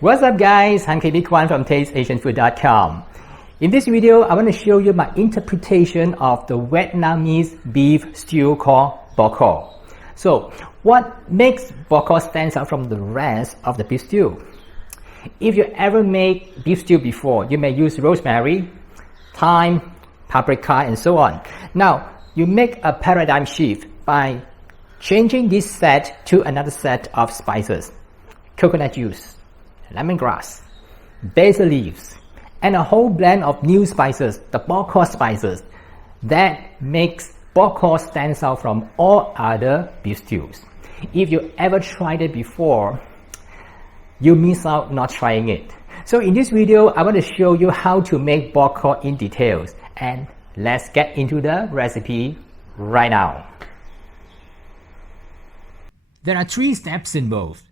What's up guys, I'm KB Kwan from TasteAsianFood.com. In this video, I want to show you my interpretation of the Vietnamese beef stew called bò kho. So, what makes bò kho stand out from the rest of the beef stew? If you ever make beef stew before, you may use rosemary, thyme, paprika, and so on. Now, you make a paradigm shift by changing this set to another set of spices: coconut juice, lemongrass, basil leaves, and a whole blend of new spices, the bò kho spices, that makes bò kho stand out from all other beef stews. If you ever tried it before, you miss out not trying it. So in this video, I want to show you how to make bò kho in details, and let's get into the recipe right now. There are 3 steps involved: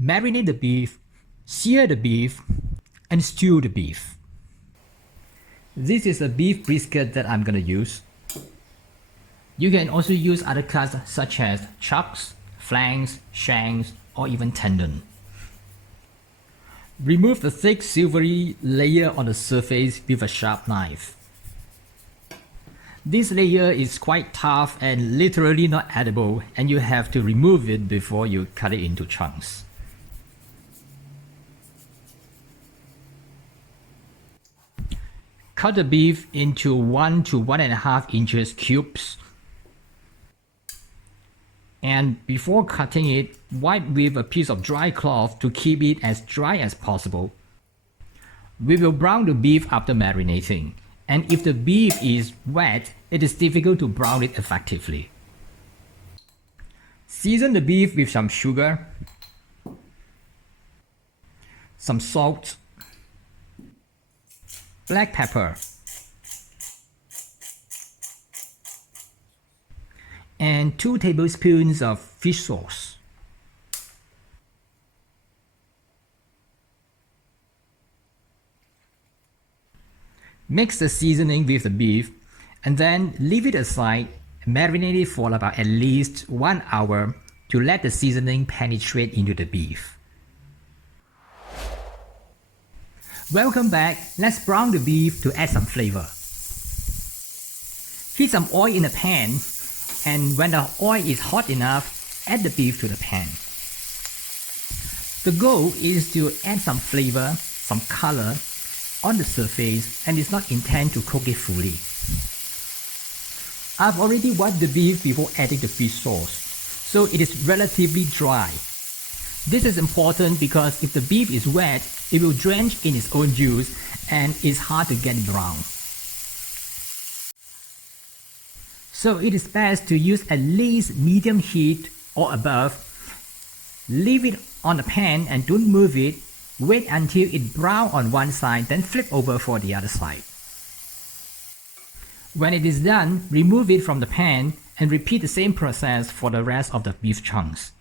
marinate the beef, sear the beef, and stew the beef. This is a beef brisket that I'm gonna use. You can also use other cuts such as chops, flanks, shanks, or even tendon. Remove the thick silvery layer on the surface with a sharp knife. This layer is quite tough and literally not edible, and you have to remove it before you cut it into chunks. Cut the beef into 1 to 1.5 inches cubes. And before cutting it, wipe with a piece of dry cloth to keep it as dry as possible. We will brown the beef after marinating, and if the beef is wet, it is difficult to brown it effectively. Season the beef with some sugar, some salt, black pepper, and 2 tablespoons of fish sauce. Mix the seasoning with the beef and then leave it aside and marinate it for about at least 1 hour to let the seasoning penetrate into the beef. Welcome back. Let's brown the beef to add some flavor. Heat some oil in a pan, and when the oil is hot enough, add the beef to the pan. The goal is to add some flavor, some color on the surface, and it's not intended to cook it fully. I've already wiped the beef before adding the fish sauce, so it is relatively dry. This is important because if the beef is wet, it will drench in its own juice and it's hard to get it brown. So it is best to use at least medium heat or above. Leave it on the pan and don't move it. Wait until it browns on one side, then flip over for the other side. When it is done, remove it from the pan and repeat the same process for the rest of the beef chunks.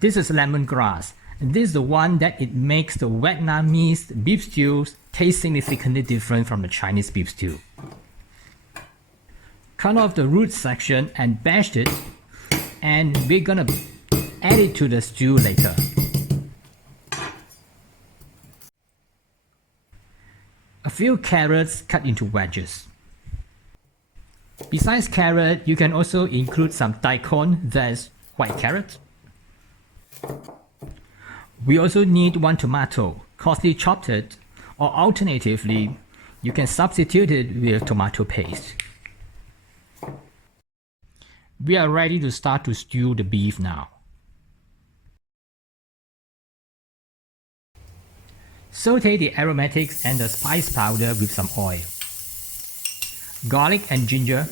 This is lemongrass, and this is the one that it makes the Vietnamese beef stews taste significantly different from the Chinese beef stew. Cut off the root section and bash it, and we're gonna add it to the stew later. A few carrots cut into wedges. Besides carrot, you can also include some daikon, that's white carrot. We also need 1 tomato, coarsely chopped it, or alternatively, you can substitute it with tomato paste. We are ready to start to stew the beef now. Saute the aromatics and the spice powder with some oil. Garlic and ginger.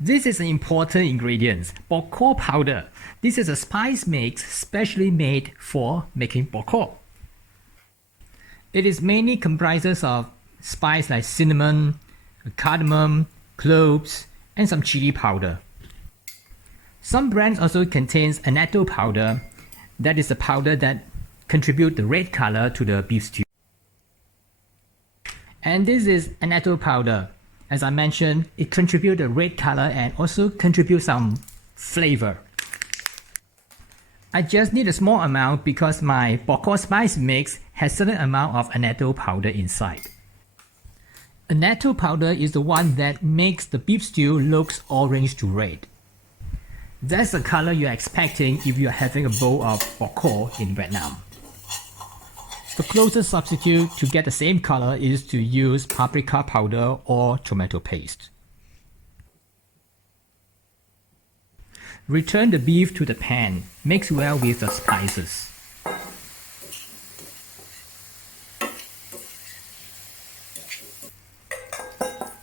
This is an important ingredient, bò kho powder. This is a spice mix specially made for making bò kho. It is mainly comprises of spice like cinnamon, cardamom, cloves, and some chili powder. Some brands also contains annatto powder. That is the powder that contribute the red color to the beef stew. And this is annatto powder. As I mentioned, it contributes a red color and also contributes some flavor. I just need a small amount because my bok choy spice mix has certain amount of annatto powder inside. Annatto powder is the one that makes the beef stew looks orange to red. That's the color you're expecting if you're having a bowl of bok choy in Vietnam. The closest substitute to get the same color is to use paprika powder or tomato paste. Return the beef to the pan. Mix well with the spices.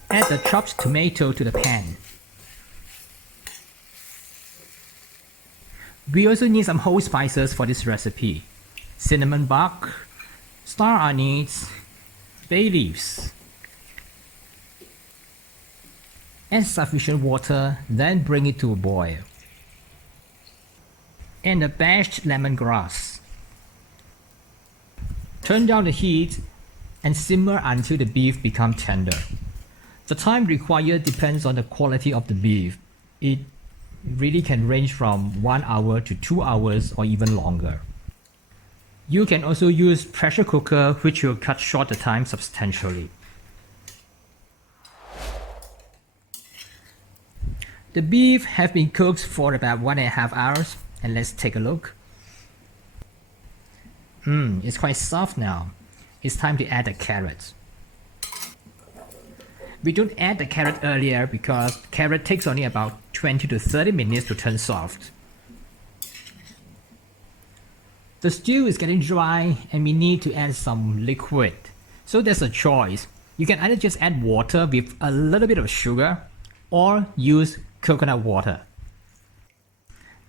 Add the chopped tomato to the pan. We also need some whole spices for this recipe. Cinnamon bark, star anise, bay leaves. Add sufficient water, then bring it to a boil. And the bashed lemongrass. Turn down the heat and simmer until the beef becomes tender. The time required depends on the quality of the beef. It really can range from 1 hour to 2 hours or even longer. You can also use pressure cooker, which will cut short the time substantially. The beef have been cooked for about 1.5 hours, and let's take a look. It's quite soft now. It's time to add the carrots. We don't add the carrot earlier because carrot takes only about 20 to 30 minutes to turn soft. The stew is getting dry and we need to add some liquid. So there's a choice. You can either just add water with a little bit of sugar or use coconut water.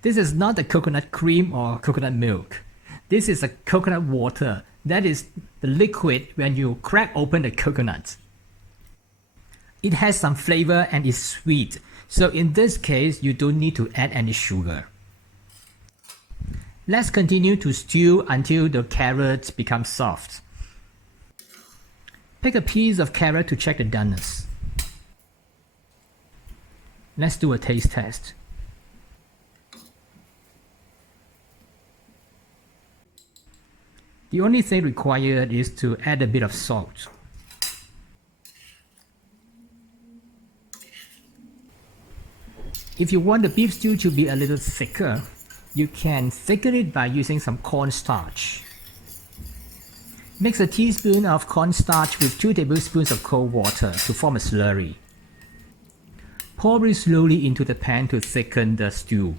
This is not the coconut cream or coconut milk. This is a coconut water. That is the liquid when you crack open the coconut. It has some flavor and is sweet. So in this case, you don't need to add any sugar. Let's continue to stew until the carrots become soft. Pick a piece of carrot to check the doneness. Let's do a taste test. The only thing required is to add a bit of salt. If you want the beef stew to be a little thicker, you can thicken it by using some cornstarch. Mix a teaspoon of cornstarch with 2 tablespoons of cold water to form a slurry. Pour it slowly into the pan to thicken the stew.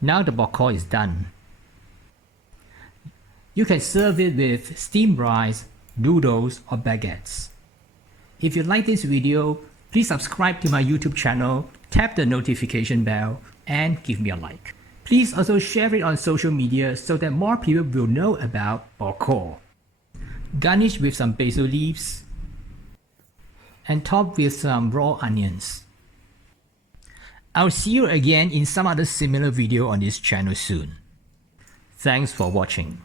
Now the bok choy is done. You can serve it with steamed rice, noodles, or baguettes. If you like this video, please subscribe to my YouTube channel, tap the notification bell, and give me a like. Please also share it on social media so that more people will know about bok choy. Garnish with some basil leaves and top with some raw onions. I'll see you again in some other similar video on this channel soon. Thanks for watching.